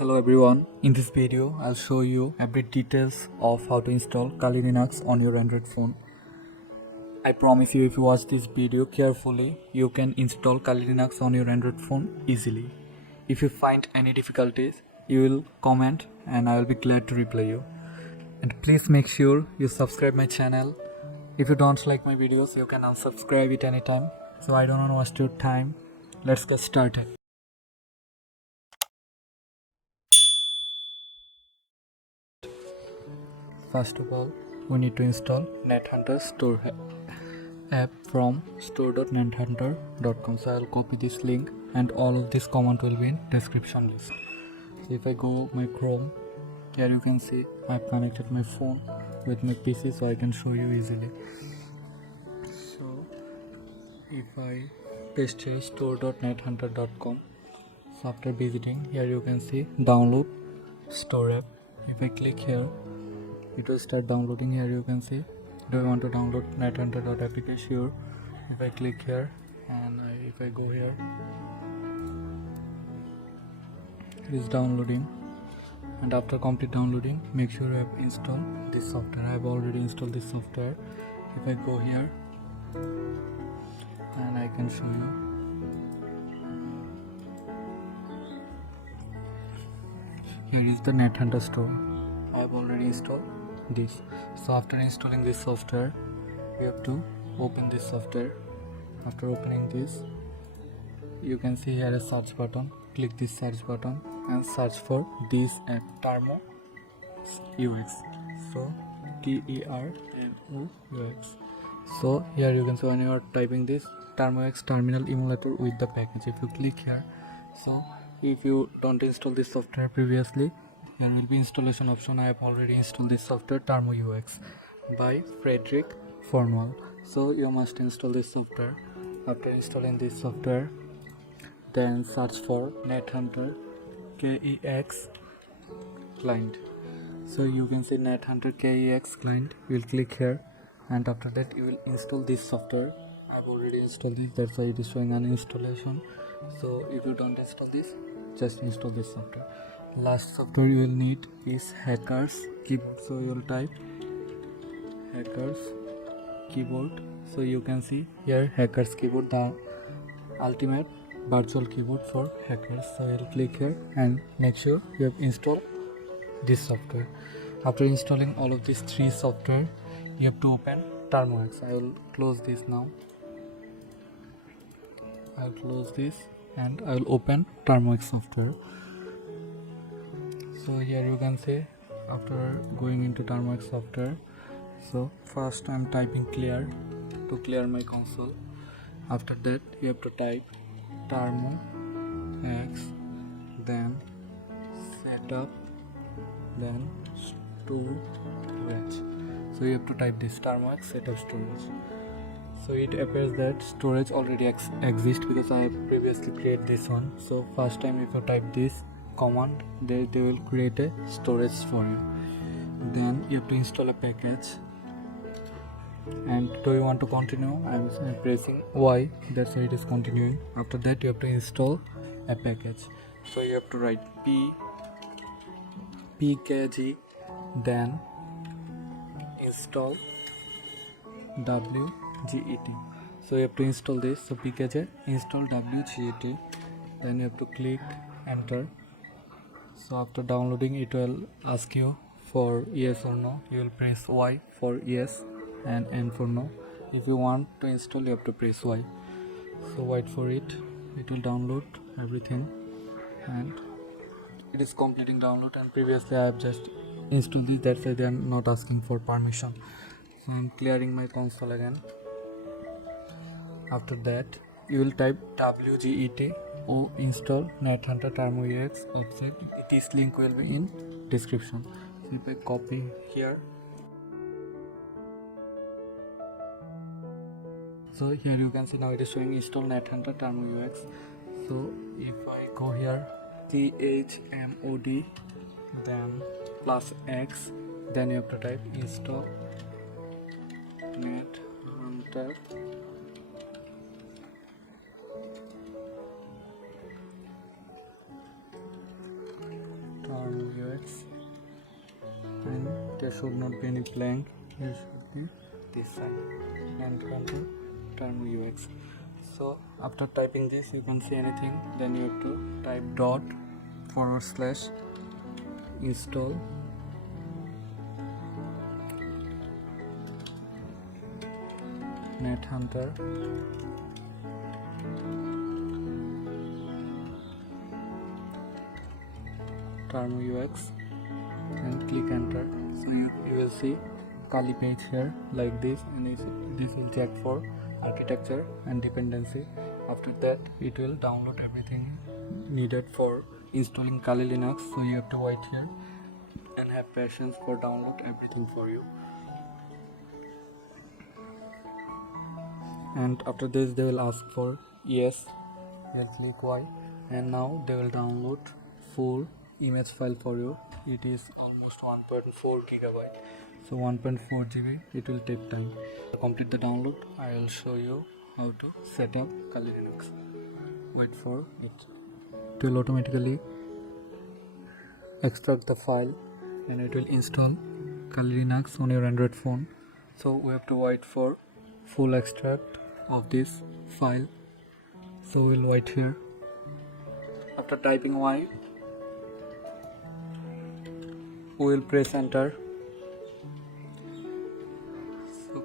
Hello everyone, in this video I'll show you a bit details of how to install Kali Linux on your Android phone. I promise you, if you watch this video carefully, you can install Kali Linux on your Android phone easily. If you find any difficulties, you will comment and I will be glad to reply you. And please make sure you subscribe my channel. If you don't like my videos, you can unsubscribe it anytime. So I don't want to waste your time. Let's get started. First of all, we need to install NetHunter Store app from store.nethunter.com. So I'll copy this link and all of this command will be in description list. So if I go my Chrome, here you can see I've connected my phone with my PC so I can show you easily. So if I paste here store.nethunter.com, so after visiting, here you can see download store app. If I click here, it will start downloading. Here you can see, do you want to download nethunter.apk? Sure. If I click here and if I go here, it is downloading, and after complete downloading, make sure you have installed this software. I have already installed this software. If I go here and I can show you, here is the NetHunter store. I have already installed this. So after installing this software, you have to open this software. After opening this, you can see here a search button. Click this search button and search for this app, Termux. So TERMUX. So here you can see when you are typing this, Termux terminal emulator with the package. If you click here, so if you don't install this software previously, there will be installation option. I have already installed this software, termux by Frederick Fornwall. So you must install this software. After installing this software, then search for NetHunter KEX client. So you can see NetHunter KEX client. You will click here, and after that you will install this software. I have already installed this, that's why it is showing an installation. So if you don't install this, just install this software. Last software you will need is Hackers Keyboard. So you will type Hackers Keyboard. So you can see here Hackers Keyboard, the ultimate virtual keyboard for hackers. So you will click here and make sure you have installed this software. After installing all of these three software, you have to open Termux. I will close this now. I will close this and I will open Termux software. So here you can see, after going into Termux software, so first I am typing clear to clear my console. After that you have to type termux, then setup, then storage. So you have to type this termux-setup-storage. So it appears that storage already exists because I have previously created this one. So first time if you type this command, they will create a storage for you. Then you have to install a package, and do you want to continue? I am pressing Y, that's why it is continuing. After that you have to install a package. So you have to write pkg, then install wget. So you have to install this. So pkg install wget, then you have to click enter. So after downloading, it will ask you for yes or no. You will press Y for yes and N for no. If you want to install, you have to press Y. So wait for it. It will download everything, and it is completing download. And previously I have just installed this, that's why they are not asking for permission. So I'm clearing my console again. After that, you will type wget or install NetHunter-termux offset. This link will be in description. So if I copy here, so here you can see now it is showing install NetHunter-termux. So if I go here, chmod, then +x, then you have to type install NetHunter UX, and there should not be any blank, here should be this side, and control termux. So after typing this, you can see anything, then you have to type /install nethunter-termux and click enter. So you will see Kali page here like this, and this will check for architecture and dependency. After that, it will download everything needed for installing Kali Linux. So you have to wait here and have patience for download everything for you. And after this, they will ask for yes, you'll click Y, and now they will download full image file for you. It is almost 1.4 gigabyte, so 1.4 GB. It will take time to complete the download. I will show you how to set up Kali Linux. Wait for it. It will automatically extract the file and it will install Kali Linux on your Android phone. So we have to wait for full extract of this file. So we'll wait here. After typing Y, we will press enter. So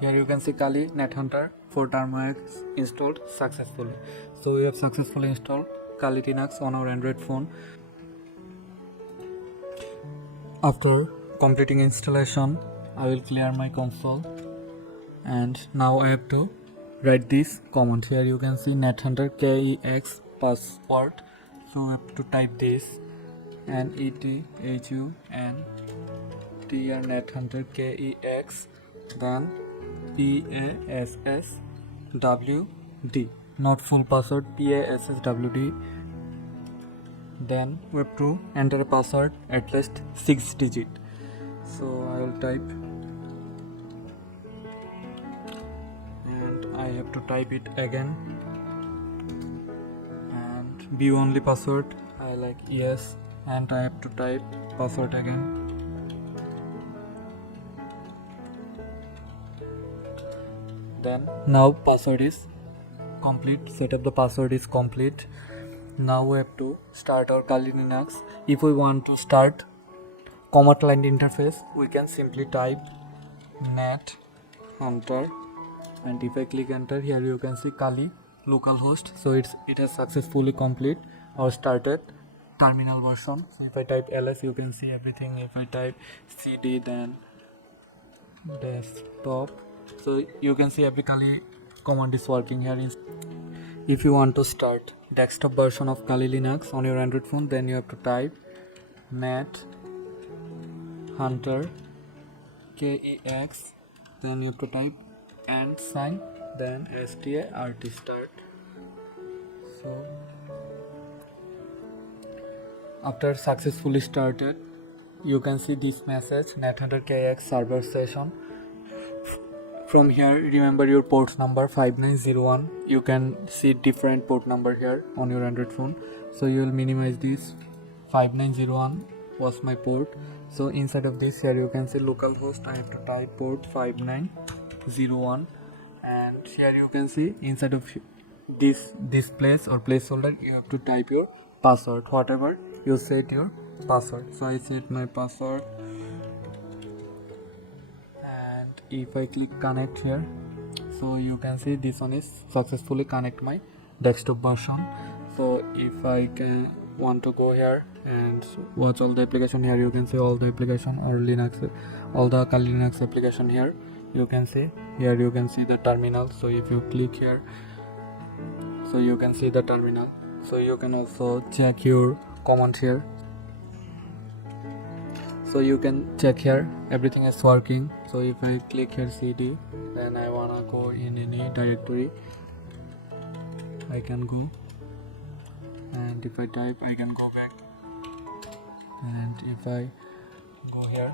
here you can see Kali Nethunter for termux installed successfully. So we have successfully installed Kali Linux on our Android phone. After completing installation, I will clear my console, and now I have to write this command. Here you can see nethunter kex password. So we have to type this nethunter nethunter kex, then passwd, not full password, passwd. Then we have to enter a password at least 6 digit. So I will type, and I have to type it again, and view only password, I like yes, and I have to type password again. Then now password is complete, setup the password is complete. Now we have to start our Kali Linux. If we want to start command line interface, we can simply type nethunter, and if I click enter, here you can see Kali localhost. So it has successfully complete or started terminal version. So if I type ls, you can see everything. If I type cd, then desktop, so you can see every Kali command is working here. If you want to start desktop version of Kali Linux on your Android phone, then you have to type nethunter kex, then you have to type and sign, then start. So after successfully started, you can see this message, nethunter kex server session. From here, remember your port number 5901. You can see different port number here on your Android phone. So you will minimize this. 5901 was my port. So inside of this, here you can see localhost. I have to type port 5901, and here you can see inside of this place or placeholder, you have to type your password, whatever you set your password. So I set my password, and if I click connect here, so you can see this one is successfully connect my desktop version. So if I want to go here and watch all the application, here you can see all the application or Linux, all the Kali Linux application here you can see. Here you can see the terminal. So if you click here, so you can see the terminal. So you can also check your command here. So you can check here everything is working. So if I click here cd, then I wanna go in any directory, I can go, and if I type, I can go back, and if I go here,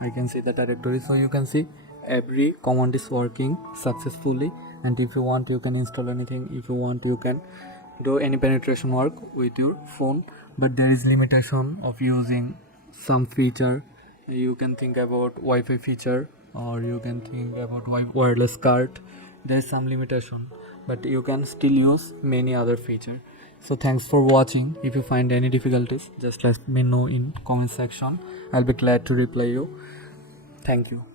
I can see the directory. So you can see every command is working successfully, and if you want, you can install anything. If you want, you can do any penetration work with your phone, but there is limitation of using some feature. You can think about Wi-Fi feature, or you can think about wireless card. There is some limitation, but you can still use many other feature. So thanks for watching. If you find any difficulties, just let me know in comment section. I'll be glad to reply you. Thank you.